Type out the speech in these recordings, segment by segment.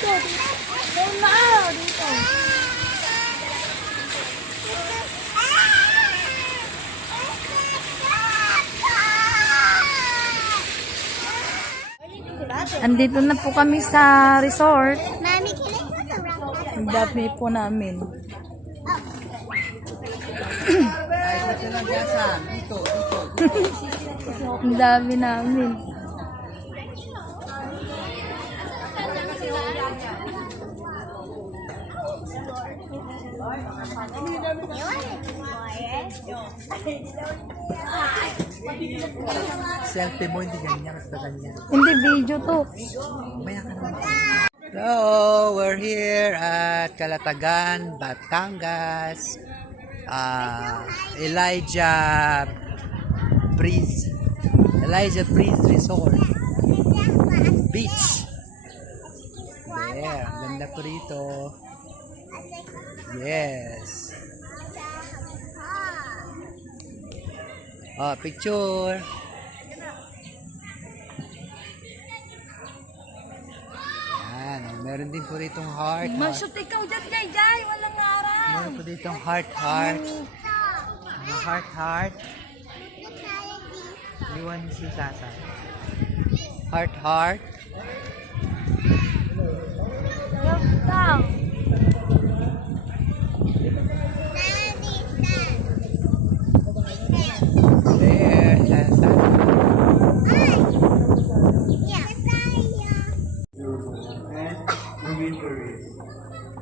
dito. Doon na, dito. Andito na po kami sa resort. Mommy, can I put the rock? Ang dami po namin. Ang dami namin. Selfie mo, hindi ganyan. Mas ganyan. Hindi video to. Maya ka naman. Hello, we're here at Calatagan, Batangas. Elijah Breeze Resort Beach. There, ang ganda po rito. Yes. Oh, picture. Yan, meron din po ritong heart. Mashoot ikaw dyan, Jay. Walang araw. Meron po ditong heart. Heart. Iwan si Sasa. Heart. Lang. There, Sasa.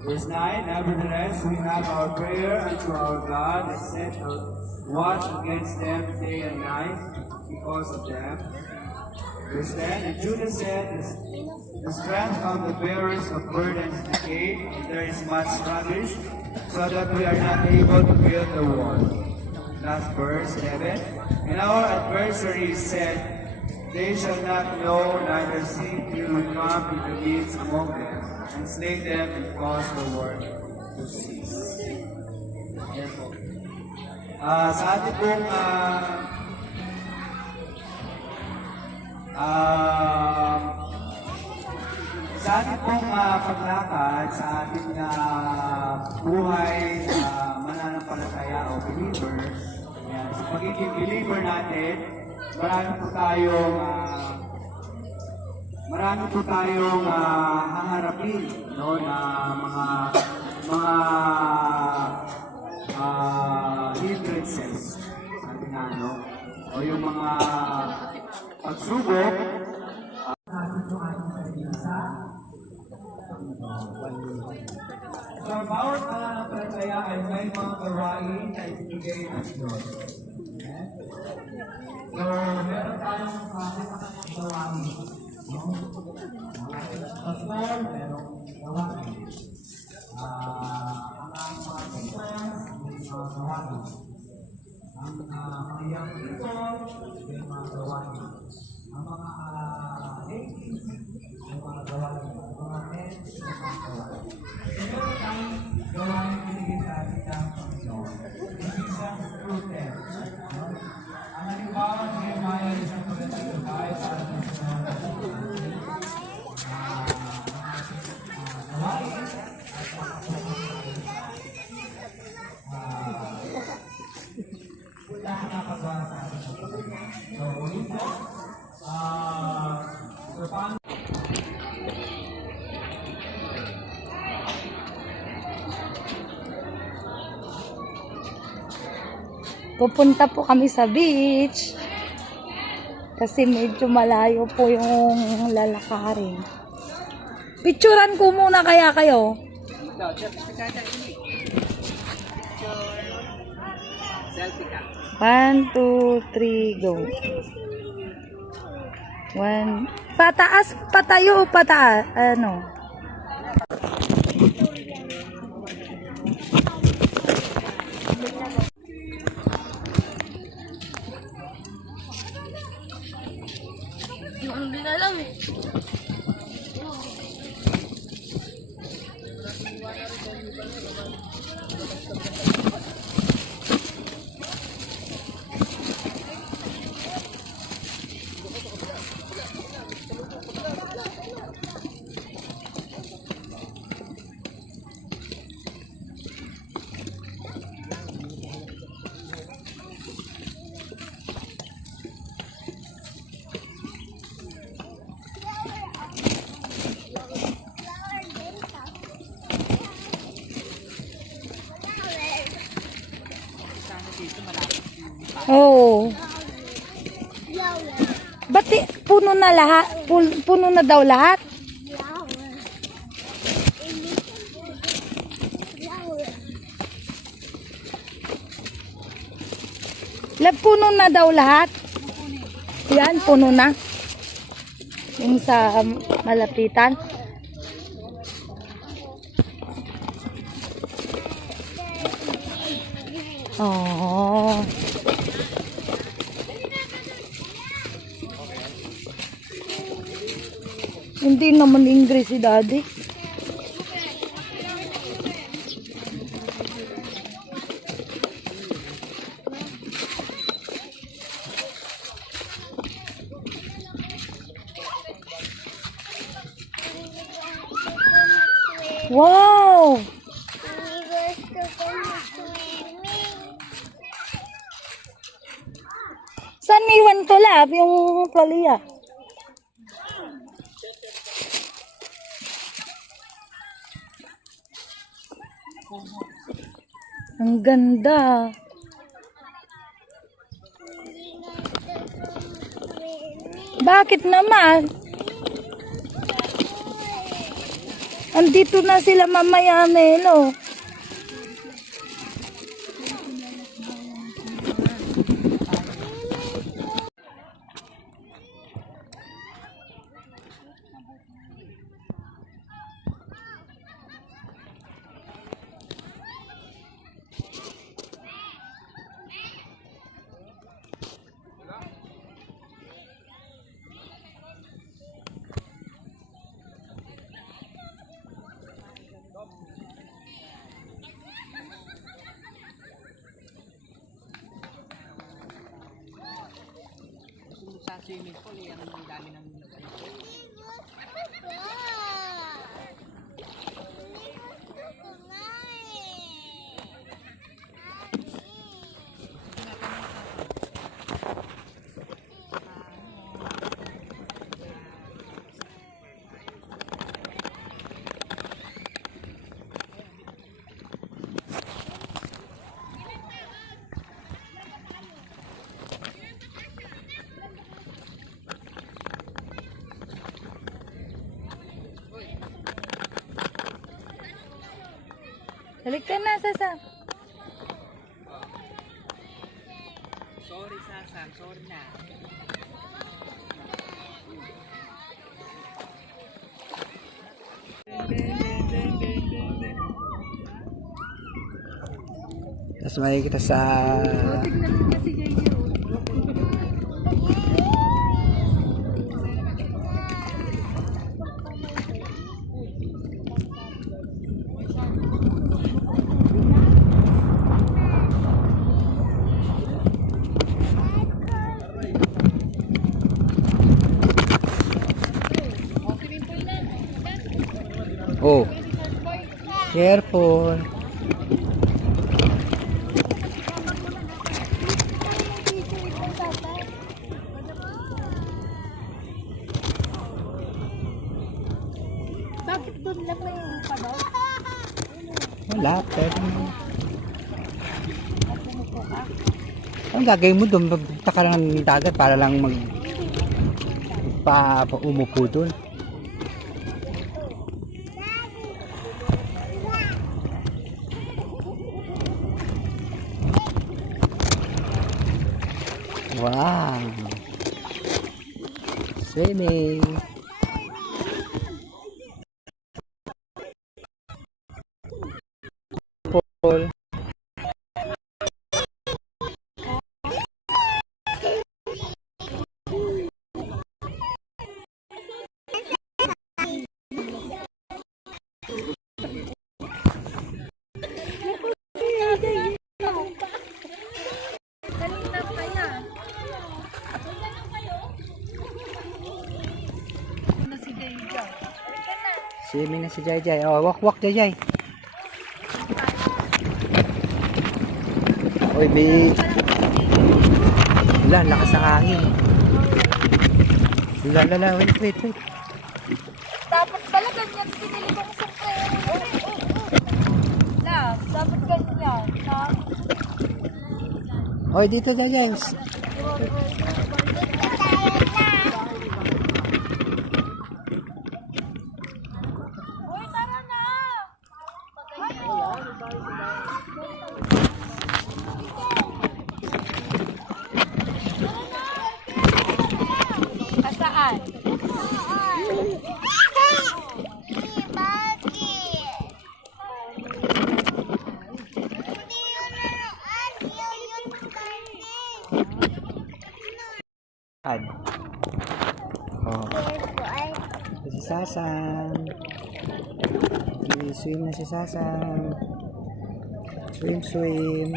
Verse 9, nevertheless, we have our prayer unto our God and set a watch against them day and night because of them. Verse 10, and Judah said, the strength of the bearers of burdens decay, and there is much rubbish, so that we are not able to build the wall. Last verse 11, and our adversaries said, they shall not know, neither see till we come in the midst among them, and slay them and cause the work to cease. Yan po. Sa ating pong paglakad, sa ating buhay mananampalataya o believer, yan, sa pagiging believer natin, marami po tayong haharapin, no, na mga hindrances, sabi nga, no, o yung mga pagsubok. So, bawat mananampalataya ay may mga gawain na ibigay ng Diyos. So, meron tayong gawain. Pastor, merong gawain. Ang mga teachers, may mga gawain. Ang mga young people, may mga gawain. Ang mga ladies, may mga gawain. Ang mga men, may mga gawain. So, meron tayong gawain pinigil sa ating Panginoon. Hindi siya scrutin. Ang halimbawa, Jeremiah is ang pagdating tayo sa ating Pupunta po kami sa beach. Kasi medyo malayo po yung lalakarin. Picturean ko muna kaya kayo. Selfie ka. 1, 2, 3, go. 1. Pataas, patayo, pataas. Ano? Hindi na lang. Oo. Yellow. Ba't puno na lahat? Puno na daw lahat? Yellow. Puno na daw lahat? Yan, puno na. Yung sa malapitan. Oh. Hindi naman English si Daddy. Wow! Saan iwan to lab? Yung tuwalya. Ang ganda. Bakit naman? Andito na sila mamaya, Melo. Sa swimming pool, yan ang dami ng Balik ka na, Sasa. sorry Sasan, sorry na. Tapos makikita sa oh, careful. Bakit doon lang may padaw? Wala, pero ang gagawin mo doon, magpunta ka lang ng dagat para lang umupo doon. Wow! Swimming! Pool. Swimming na si Jai Jai. Oh, walk Jai Jai. Oy, may... Wala, lakas ng hangin. Wala, wait. Dapat pala ganyan pinili kong sukre. Dapat ganyan. Oy, dito dyan, James. Uy, tara na! Asaan? Ad. Oh. Ito si Sasan. Swim na si Sasan. Swim, swim.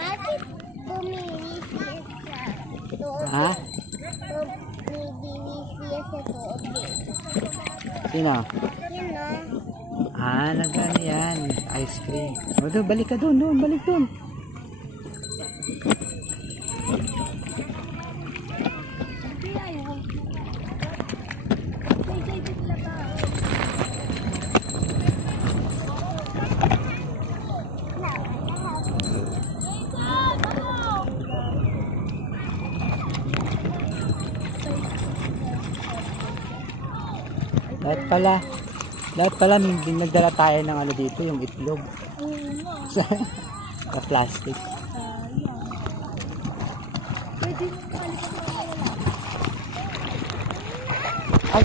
Bakit bumili siya sa tuod? Ha? Bumili siya sa tuod. Sino? Yun na. Ah, nag-ano yan. Ice cream. O, doon, balik ka doon, doon, balik doon. Lahat pala, nagdala tayo ng ano dito, yung itlog. Sa plastic. Pwede mo kalipat na wala. Ay!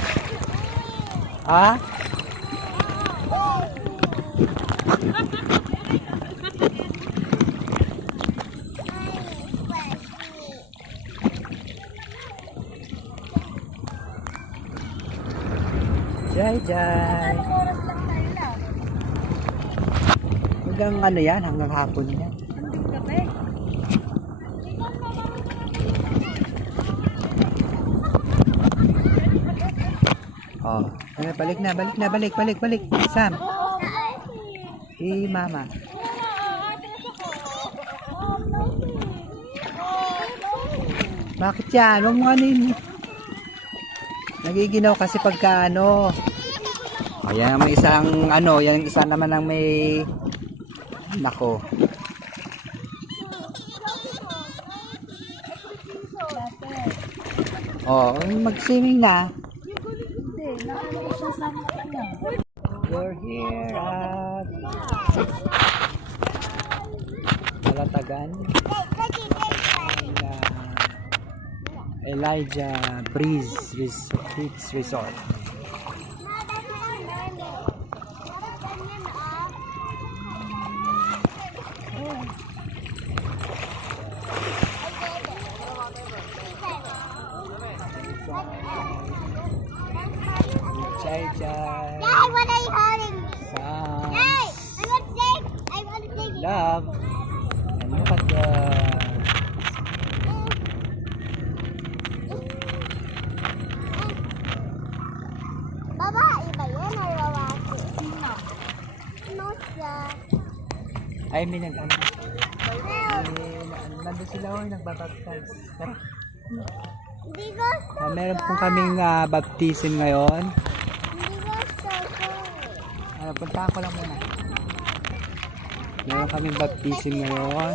Ah? Jai Jai! Anong oras lang tayo lang? Hanggang ano yan, hanggang hapon yan. Hanggang gabi. Oh, balik na, balik. Sam. Mama. Bakit yan? Huwag mo ano yun. Nagiginaw kasi pagka ano. Ayan, may isang ano, yan isa naman ang may nako. Oh, mag-swimming na. Hindi, naano ko siya sa kanya. We're here at Malatagan. Elijah Breeze Beach Resort. Jai Jai. Dad, what are you holding me? Sam. Dad, I want to take. I want to take it. Love. And look at the Babae ba yan o lalaki? Ano siya? ay may nag-ano. Nandun sila o nagbabaptize. Tara. Hindi gusto. Meron po kaming baptism ngayon. Hindi gusto ko. Punta ko lang muna. Meron kaming baptism ngayon.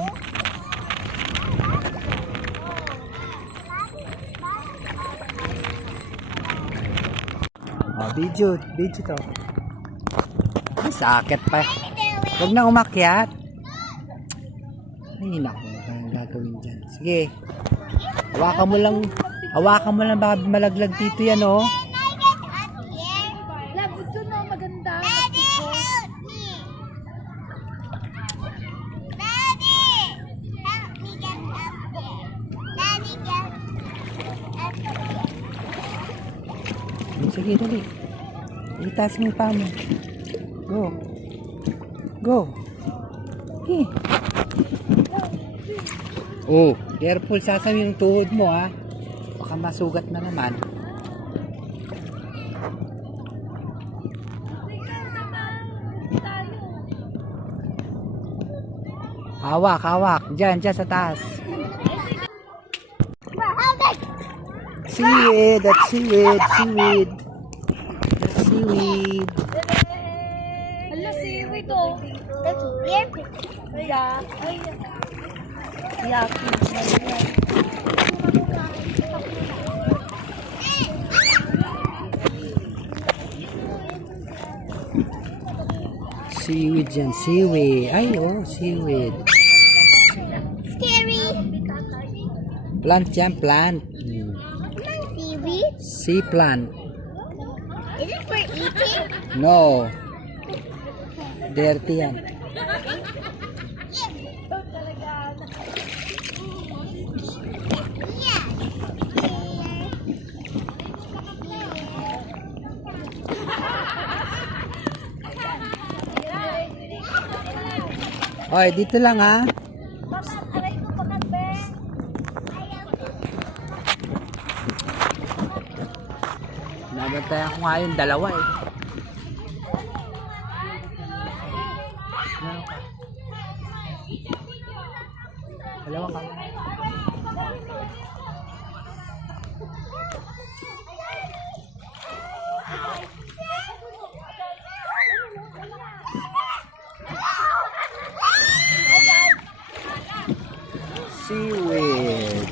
Video to. Ay, sakit pa. Huwag na umakyat. Ay, naku. Anong gagawin dyan? Sige. Hawakan mo lang baka malaglag dito yan, oh. Labo doon na maganda. Daddy, help me. Daddy, help me get up there. Daddy, get up there. Sige, dali. Itaas mo yung paa mo. Go. Go. Okay. Oh, careful. Sasami yung tuhod mo, ha. Baka masugat na naman. Hawak. Diyan sa taas. Seaweed. That's seaweed. seaweed. Hala, seaweed oh. Here. Kaya, ay. Yaki. Seaweed yan, seaweed. Ay, oh, seaweed. Scary. Plant yan, plant. Seaweed. Sea plant. Is it for eating? No. Dirty yan. Oy, dito lang ha. Aray ko pagkabe. Nabantayan ko nga yung dalawa eh. Dalawa ka. Seaweed.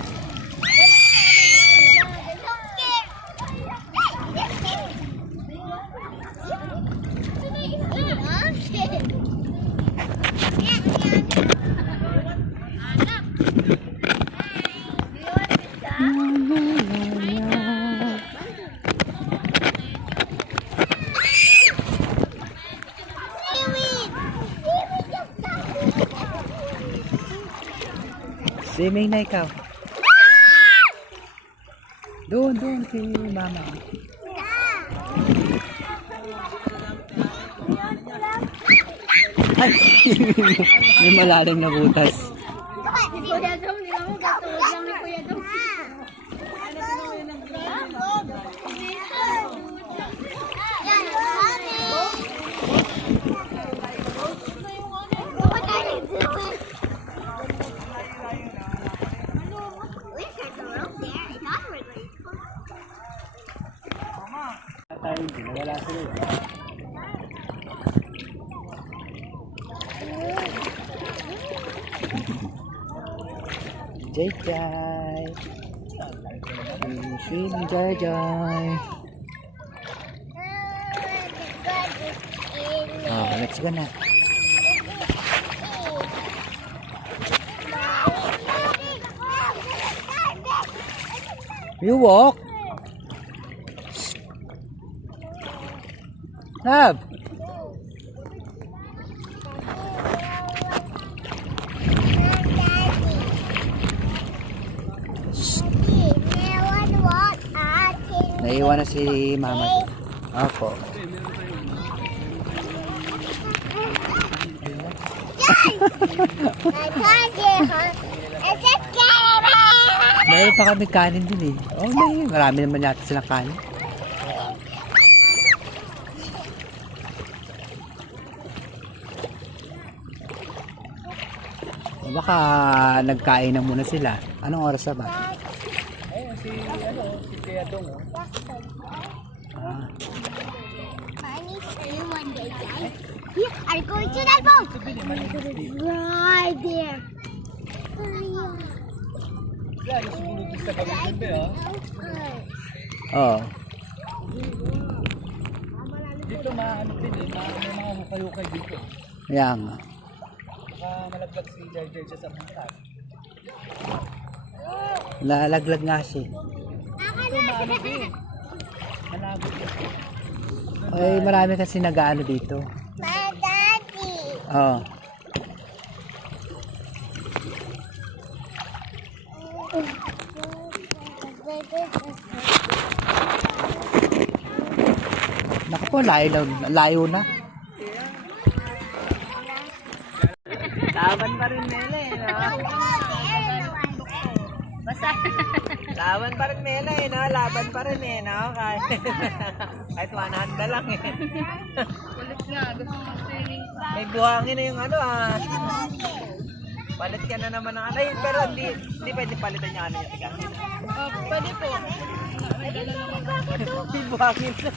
Swimming na ikaw. Doon kay mama. Ay, may malalim na butas. Kuya Dong, hindi mo gatulog lang ni Kuya Dong. Yan, mami. What are you doing? There's a rope there. I thought we were going to Tayo, wala sila. Jay Jay. Swim Jay Jay. Oh, let's go na. You walk. Have. Naiwan na si mama. Opo. Mayroon pa kami kanin din eh. Oh, marami naman yata silang kanin. Baka nagkain na muna sila. Anong oras na ba? Ayun, si Kuya Dong. We are going to that boat. Right there. Oh. Dito maano din eh, may mga hukay-hukay dito. Yan nga. Malaglag si Jay sa butas. Lalaglag nga siya. Ito maano din. Malabo din. Ay, marami kasi nag-ano dito. My daddy. Oh. Naku po, layo na. Laban pa rin Mela eh, no? Laban pa rin Mela eh, no? Laban pa rin eh, no? Kahit 100 lang eh. Ulit nga, gusto mo swimming pa. May buhangin na yung ano ah. Palit ka na naman ng ano. Ay, pero hindi pwede palitan niya ano yung tiga. Pwede po. May dala naman. May buhangin na.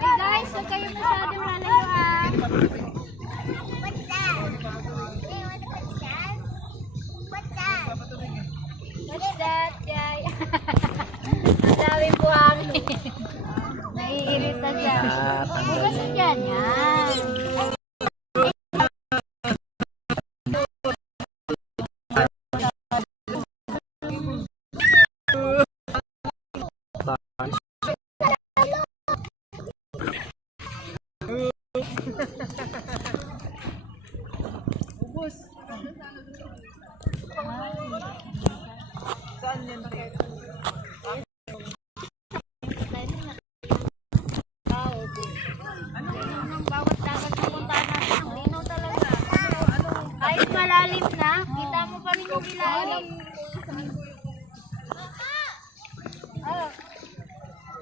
Hey guys, huwag kayo masyadong lalayuan. What's that? Hey, what's that? What's that? What's that, guy? Ang dami buhangin. Naiirita siya. Bukas dyan, yan. Saan yan? Bawat dagat na puntahan natin, ang linaw talaga. Kahit malalim na, kita mo pa rin yung ilalim.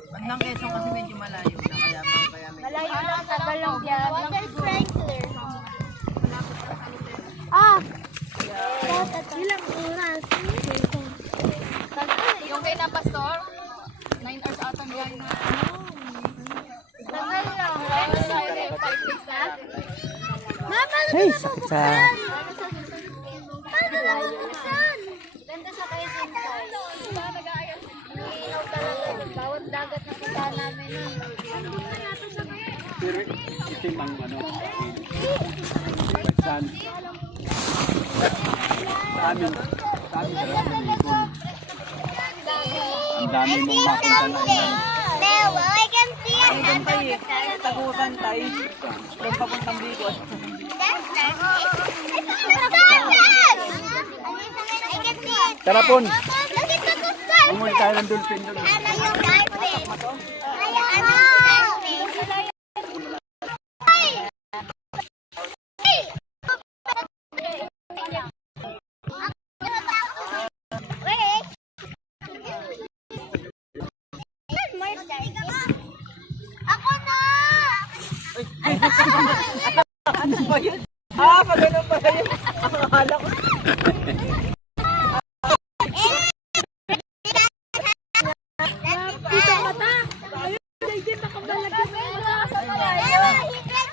Bandang Quezon kasi medyo malayo na, kaya may... Malayo lang, tagal lang dyan. Water sprinkler. Ah! Ilang oras? Yung kay na pastor, 9 hours ata niya na. Tagal lang. Mama, Hey, saksa. paano na bubuksan? Ganda sa kayo sinsay. Linaw talaga. Bawat dagat na puntahan namin. Itim ang ano. Sa amin ang dami mong mapunta na yan. Bella, I can see it. Ang bantay eh. Tagusan tayo. Doon papuntang Bicol. That's nice. I can see it. Tara pon, Look at the dolphin. umuwi tayo ng dolphin doon. Ano yung dolphin? Ano yung dolphin? Wait. Ako na! Ano ba yun? Ah, pag ganun pa yun. Ang akala ko.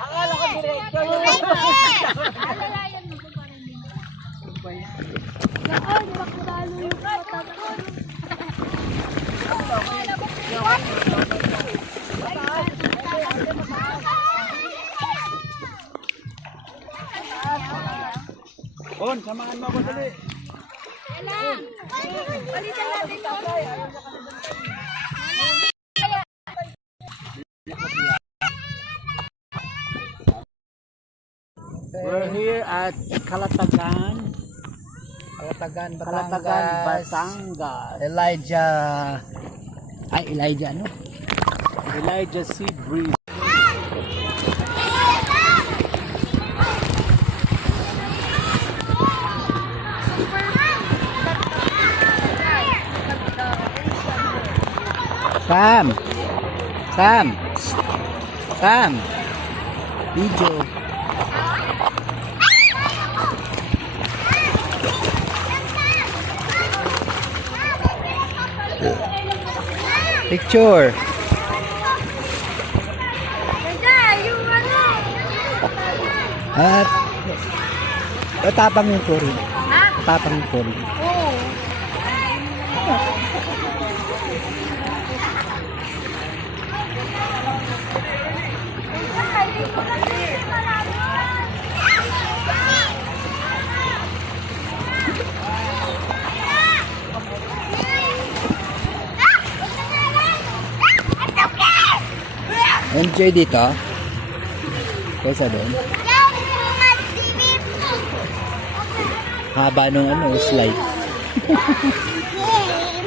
Akala ko diretso. Alalayan mo pa rin yun. Pon, samahan mo ako dali. Balitan natin yun. We're here at Kalatagan, Kalatagan, Batangas. Elijah. Ay, Elijah ano? Elijah Sea Breeze. Sam! Sam! Sam! Video. Picture. At tapang yung kuri. Tapang yung kuri. MJ dito. Kaysa doon. Haba nung ano, slide.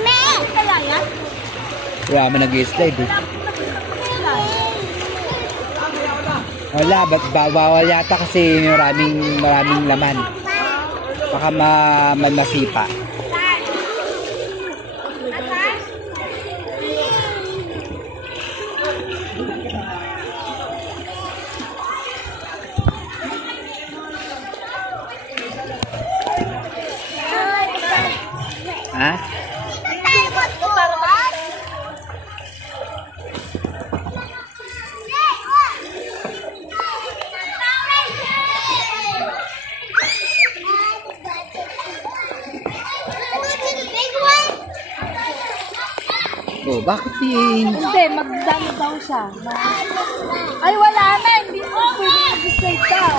Me! Kaya kami nag-slide eh. Wala, bawal yata kasi maraming laman. Baka masipa. Ha? Oh, bakit din? Hindi, magdami daw siya. Ay, wala na. Hindi mo pwede mag-slide daw.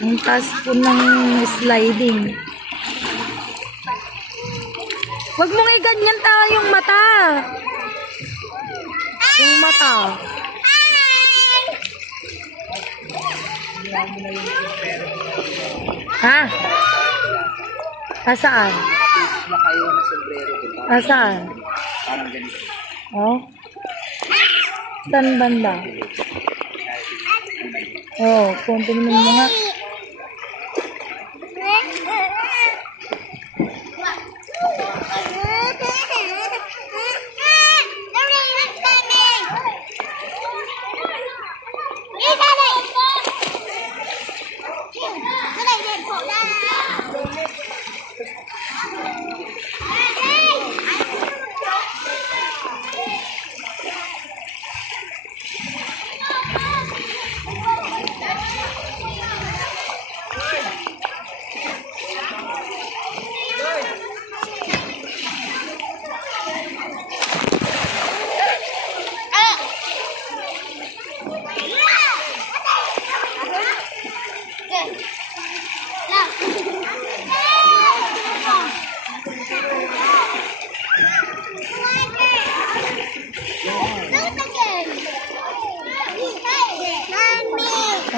Ang taas po ng sliding. Huwag mong iganyan tayo yung mata. Yung mata. Ha? Asaan? Asaan? Oh? Saan banda? Oh, konti mo mga.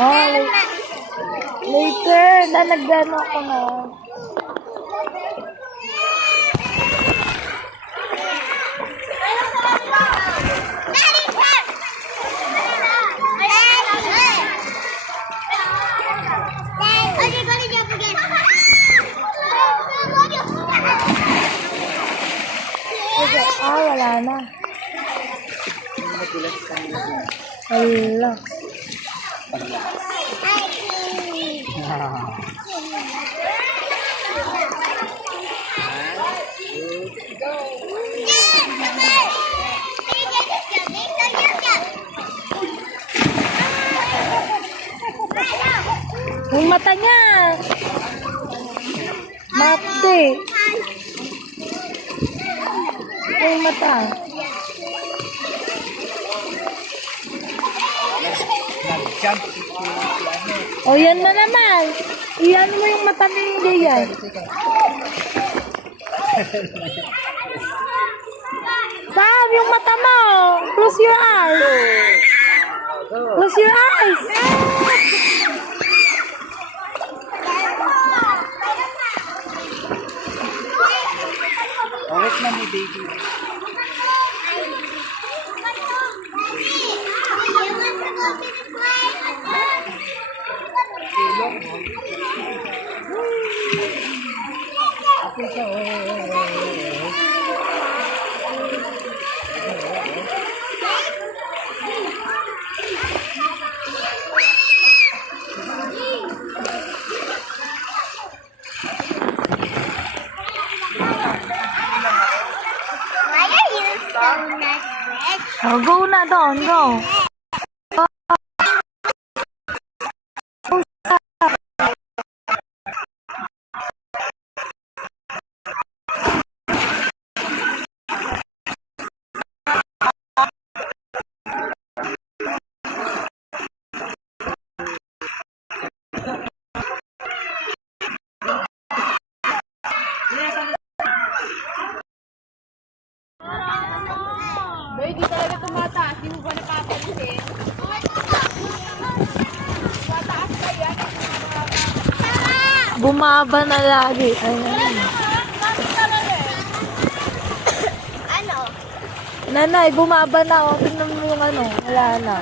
Oh, later, nagano ako na. Wala na. Wala. Yung mata niya. Mati. Yung mata. O yan na naman. Iyan mo yung mata ni Jayan. Sam, yung mata mo. Close your eyes. Close your eyes. Alright na ni baby. You want to go to the play? Why are you so not red? Oh, go na doon, go. Baby, di talaga tumataas. Di mo ba napapansin? Tumataas ka yan. Bumaba na lagi. Ayan. Ano? Nanay, bumaba na. O, tingnan mo yung ano. Wala na.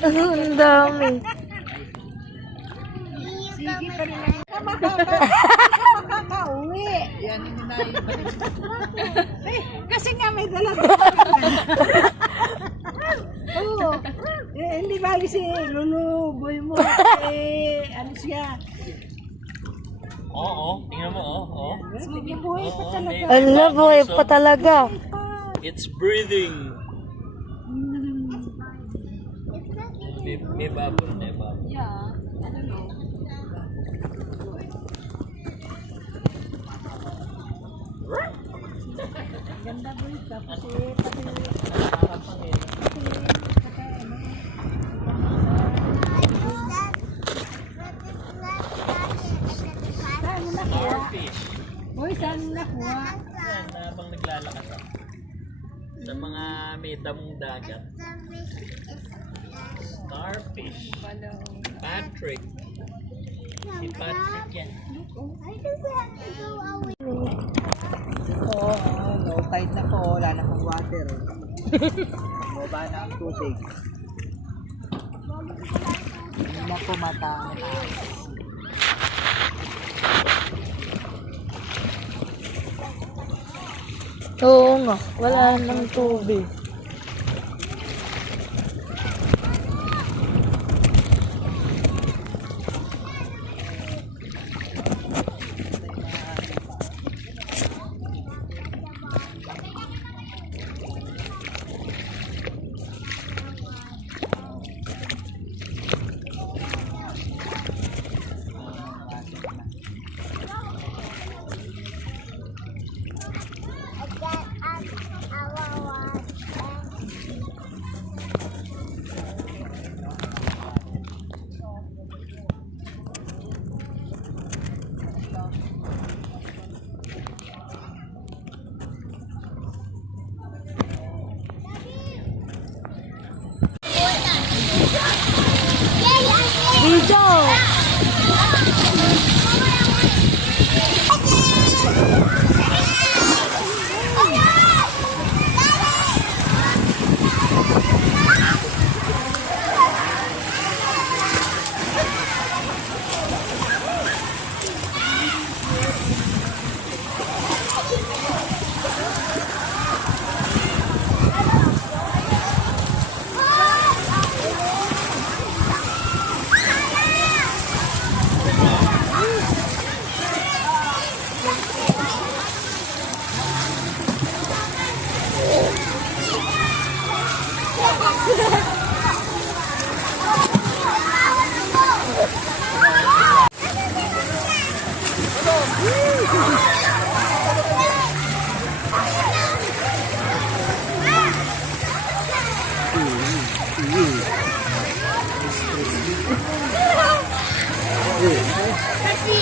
Ang dami. Yan yung kasi nga may dala. Oo. Hindi bali si Lulu, boy mo. Ano siya? Oo, tingnan mo, oo. Sige, boy pa talaga. Ala, buhay pa talaga. It's breathing. May bubble, may bubble. Ganda boy, tapos Starfish. boy, saan mo nakuha? Yan, habang naglalakas ako. Sa mga may damong dagat. Starfish. Patrick. Si Patrick yan. I just have to go away. Oo, low tide na po. Wala na pong water. Baba na ang tubig. Hindi na po mataas. Oo nga, wala nang tubig. Video! Kasi.